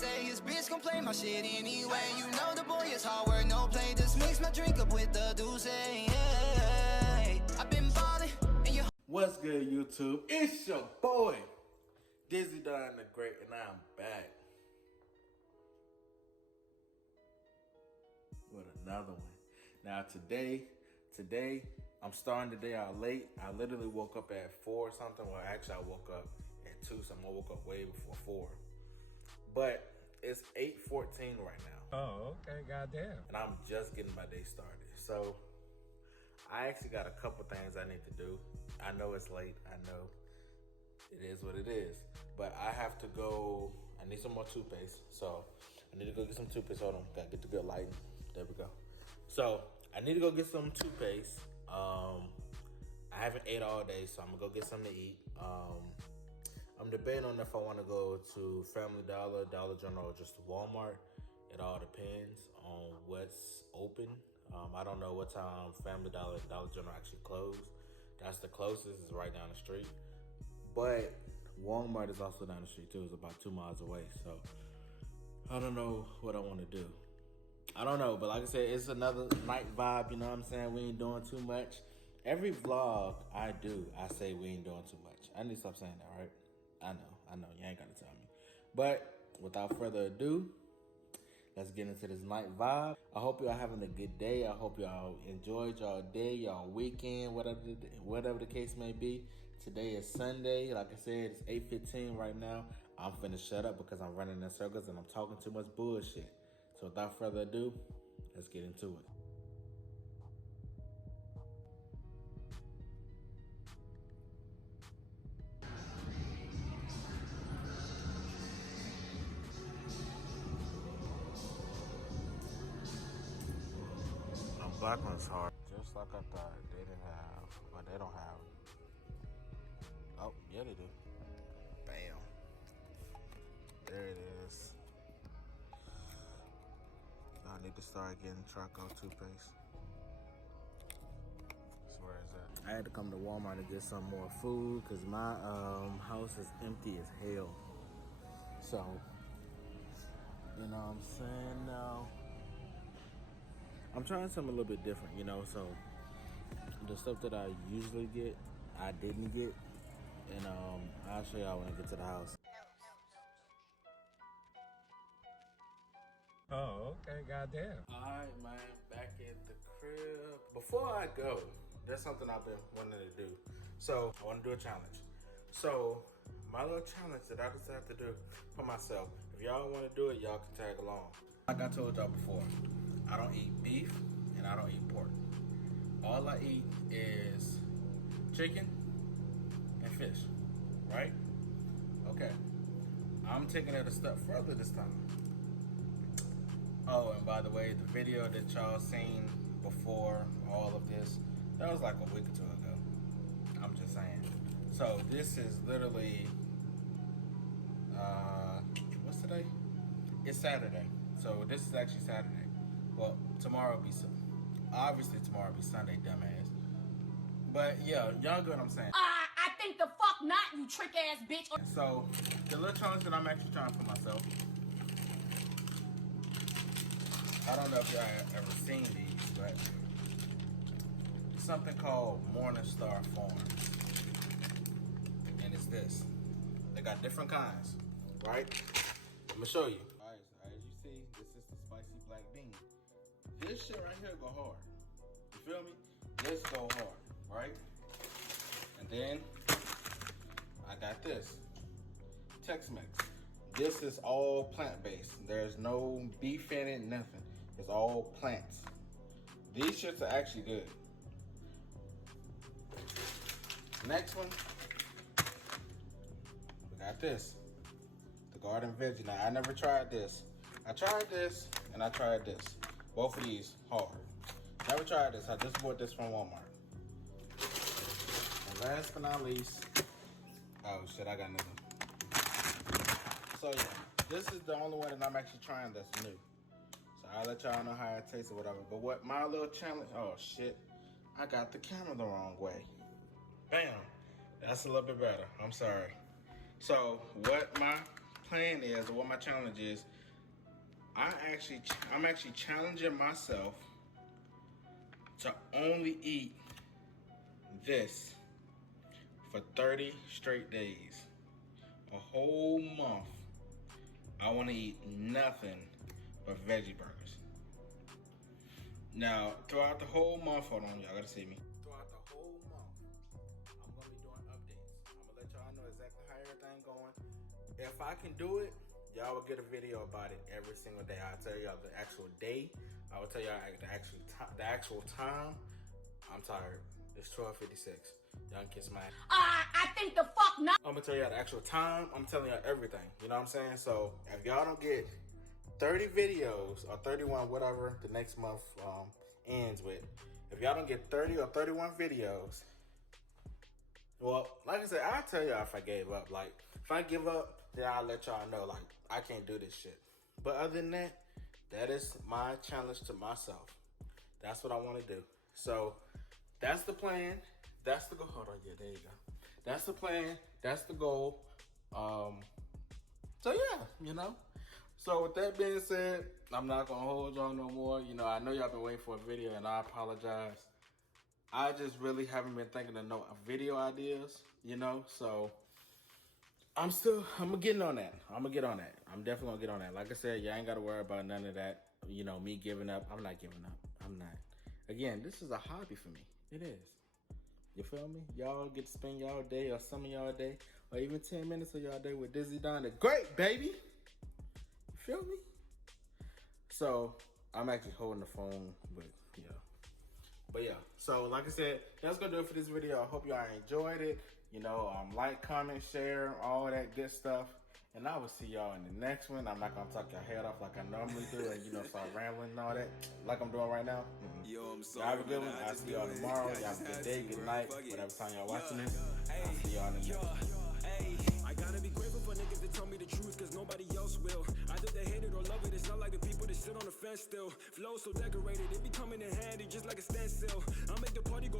say his bitch gon' play my shit anyway. You know the boy is hard work, no play. Just mix my drink up with the deuce. Yeah. I've been ballin' and you. What's good, YouTube? It's your boy, Dizzy Don the Great, and I'm back with another one. Now today, I'm starting the day out late. I literally woke up at 4 or something. Well, actually, I woke up at 2, so I woke up way before 4. But it's 8:14 right now. Oh, okay, goddamn. And I'm just getting my day started. So I actually got a couple things I need to do. I know it's late. I know it is what it is. But I have to go. I need some more toothpaste. So I need to go get some toothpaste. Hold on. Gotta get the good lighting. There we go. So I need to go get some toothpaste. I haven't ate all day, so I'm gonna go get something to eat. I'm debating on if I want to go to Family Dollar, Dollar General, or just Walmart. It all depends on what's open. I don't know what time Family Dollar and Dollar General actually close. That's the closest, it's right down the street. But Walmart is also down the street too. It's about 2 miles away. So I don't know what I want to do. I don't know, but like I said, it's another night vibe, you know what I'm saying? We ain't doing too much. Every vlog I do, I say we ain't doing too much. I need to stop saying that, right? I know, you ain't gotta tell me. But without further ado, let's get into this night vibe. I hope y'all having a good day. I hope y'all enjoyed y'all day, y'all weekend, whatever the case may be. Today is Sunday. Like I said, it's 8:15 right now. I'm finna shut up because I'm running in circles and I'm talking too much bullshit. So without further ado, let's get into it. Black one's hard. Just like I thought. They didn't have, but they don't have. Oh, yeah, they do. Bam. There it is. I need to start getting Charcoal toothpaste. So where is that? I had to come to Walmart to get some more food because my house is empty as hell. So, you know what I'm saying now? I'm trying something a little bit different, you know, so the stuff that I usually get, I didn't get, and I'll show y'all when I get to the house. Oh, okay, goddamn. All right, man, back at the crib. Before I go, there's something I've been wanting to do. So I want to do a challenge. So my little challenge that I decided to do for myself, if y'all want to do it, y'all can tag along. Like I told y'all before, I don't eat beef and I don't eat pork. All I eat is chicken and fish, right? Okay, I'm taking it a step further this time. Oh, and by the way, the video that y'all seen before all of this, that was like a week or 2 ago. I'm just saying. So this is literally, what's today? It's Saturday. So this is actually Saturday. Well, tomorrow will be, obviously tomorrow will be Sunday, dumbass. But yeah, y'all get what I'm saying. I think the fuck not, you trick ass bitch. So the little challenge that I'm actually trying for myself, I don't know if y'all ever seen these, but it's something called Morningstar Farms. And it's this. They got different kinds, right? I'm gonna show you. All right, so as you see, this is the spicy black bean. This shit right here go hard. You feel me? This go hard, right? And then I got this, Tex-Mex. This is all plant-based. There's no beef in it, nothing. It's all plants. These shits are actually good. Next one, we got this, the Garden Veggie. Now, I never tried this. I tried this and I tried this. Both of these hard. Never tried this. I just bought this from Walmart. And last but not least, oh shit, I got another. So yeah, this is the only one that I'm actually trying that's new. So I'll let y'all know how it tastes or whatever. But what my little challenge, oh shit, I got the camera the wrong way. Bam, that's a little bit better, I'm sorry. So what my plan is, or what my challenge is, I'm actually challenging myself to only eat this for 30 straight days. A whole month, I want to eat nothing but veggie burgers. Now, throughout the whole month, hold on, y'all gotta see me. Throughout the whole month, I'm gonna be doing updates. I'm gonna let y'all know exactly how everything going. If I can do it, y'all will get a video about it every single day. I'll tell y'all the actual day. I will tell y'all the actual time. I'm tired. It's 12:56. Y'all can kiss my ass. I think the fuck not. I'm gonna tell y'all the actual time. I'm telling y'all everything. You know what I'm saying? So if y'all don't get 30 videos or 31, whatever the next month ends with, if y'all don't get 30 or 31 videos, well, like I said, I'll tell y'all if I gave up. Like, if I give up, then I'll let y'all know, like, I can't do this shit. But other than that, that is my challenge to myself. That's what I want to do. So that's the plan. That's the goal. Hold on, yeah, there you go. That's the plan. That's the goal. So yeah, you know. So with that being said, I'm not gonna hold y'all no more. You know, I know y'all been waiting for a video, and I apologize. I just really haven't been thinking of no video ideas, you know. So I'm getting on that. I'm definitely gonna get on that. Like I said, y'all ain't gotta worry about none of that. You know, me giving up. I'm not giving up. I'm not. Again, this is a hobby for me. It is. You feel me? Y'all get to spend y'all day, or some of y'all day, or even 10 minutes of y'all day with Dizzy Don. The great, baby. You feel me? So I'm actually holding the phone, but yeah. But yeah, so like I said, that's gonna do it for this video. I hope y'all enjoyed it. You know, like, comment, share, all that good stuff. And I will see y'all in the next one. I'm not gonna talk your head off like I normally do and, you know, start rambling and all that like I'm doing right now. Yo, I'm sorry, y'all have a good one. man, I'll see y'all tomorrow. Y'all have a good day, good night, whatever time y'all watching this. I'll see y'all in the next one. I gotta be grateful for niggas that tell me the truth, cause nobody else will. Either they hate it or love it, it's not like the people that sit on the fence still. Flow so decorated, it be coming in handy just like a stencil. I make the party go